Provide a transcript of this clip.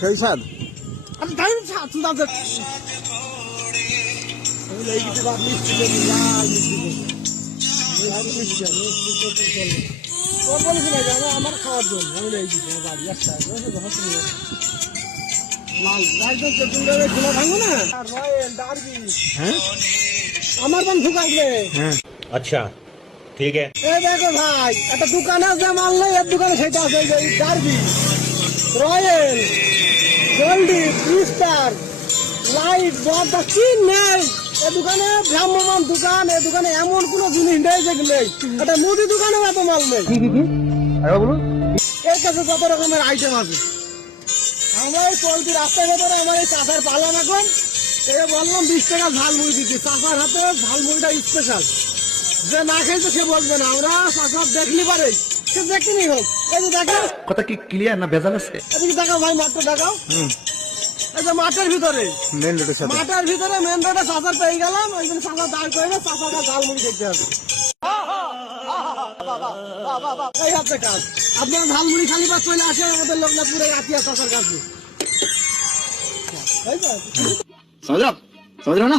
সেই স্বাদ। আরে তাই স্বাদ শুধু আছে। এই কিছু বাদ মিষ্টি দেবি, লাল মিষ্টি দেবি। লাল মিষ্টি দেবি, মিষ্টি তো চলবে। তোর বলেছি না জানো আমার খাওয়ার জন্য আমি এই দিচ্ছি বাড়ি একটা লাল একদম চতুর্থ খোলা ভাঙবো না আর রয়েল ডার্বি। হ্যাঁ আমার বান ফুকাইবে। হ্যাঁ अच्छा ठीक है। এই দেখো ভাই একটা দোকানে আছে মাল নেই, এর দোকানে সেটা আছে এই ডার্বি রয়েল গোল্ডি ক্রিস্টার লাইট বড় কি নেই এ দোকানে। ভ্রাম্যমান দোকান, এ দোকানে এমন কোন জিনিস নেই যেগুলো একটা মুদি দোকানেও এত মাল নেই। কি কি কি আরে বলুন। এর কাছে কত রকমের আইটেম আছে। আমরা এই চলতি রাস্তার ভেতরে আমার এই চাষার পালাম এখন এ বললাম 20 টাকা ঝালমুড়ি দিচ্ছি। চাষার হাতে ঝালমুড়িটা স্পেশাল, যে না খেয়েছে সে বলবে না। আমরা চাষার দেখলি পারে সে দেখিনি হোক। এই যে দেখো কথা কি ক্লিয়ার না ভেজাল আছে? এদিকে দেখাও ভাই, মাঠটা দেখাও। এই যে মাঠের ভিতরে, মেন রোডের সাথে। মাঠের ভিতরে মেন রোডে চাষার পেয়ে গেলাম। ওই জন্য চাষার দাঁড় করে না, চাষাটা ঝালমুড়ি খেতে হবে। এই হচ্ছে কাজ। আপনারা ঝালমুড়ি খালি বা চলে আসেন আমাদের লোকনাথপুরের আতিয়া চাষার কাছে। समझ रहे हो ना?